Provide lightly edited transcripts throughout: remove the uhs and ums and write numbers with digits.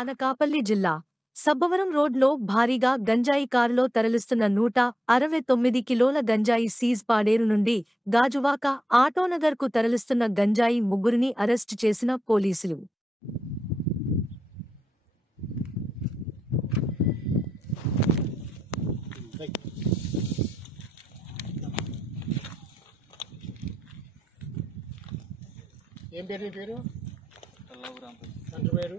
అనకాపల్లి జిల్లా సబ్బవరం రోడ్లో భారీగా గంజాయి కారులో తరలిస్తున్న 169 కిలోల గంజాయి సీజ్. పాడేరు నుండి గాజువాక ఆటోనగర్కు తరలిస్తున్న గంజాయి ముగ్గురిని అరెస్టు చేసిన పోలీసులు. ఏం పేరు నీ పేరు? తండ్రి పేరు,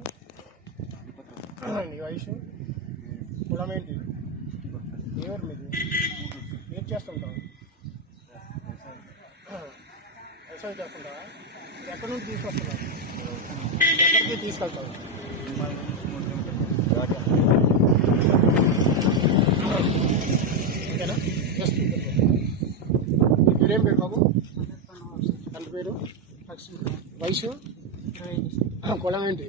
నీ వయసు, కులం ఏంటి, ఎవరు మీది, ఏం చేస్తుంటావు? వ్యవసాయం చేస్తుంటావా? ఎక్కడి నుంచి తీసుకొస్తున్నావు? ఎక్కడికి తీసుకెళ్తావు? ఓకేనా? జస్ట్ మీరేం పేరు బాబు? తండ్రి పేరు, వయసు, కులం ఏంటి,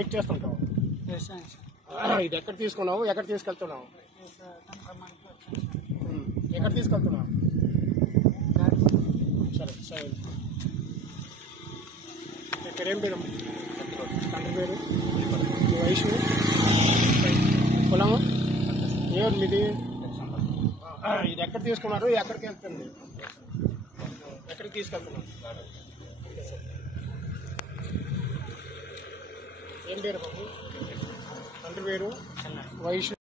ఏం చేస్తుంటావు? ఇది ఎక్కడ తీసుకున్నావు, ఎక్కడ తీసుకెళ్తున్నావు? ఎక్కడ తీసుకెళ్తున్నావు? సరే సరే. ఇక్కడేం పేరు? తండ్రి పేరు, మీ వయసు, కులము, ఎవరు మీది? ఇది ఎక్కడ తీసుకున్నారు, ఎక్కడికి వెళ్తుంది, ఎక్కడికి తీసుకెళ్తున్నాం? ఏం పేరు బాబు? తండ్రి పేరు, వయసు.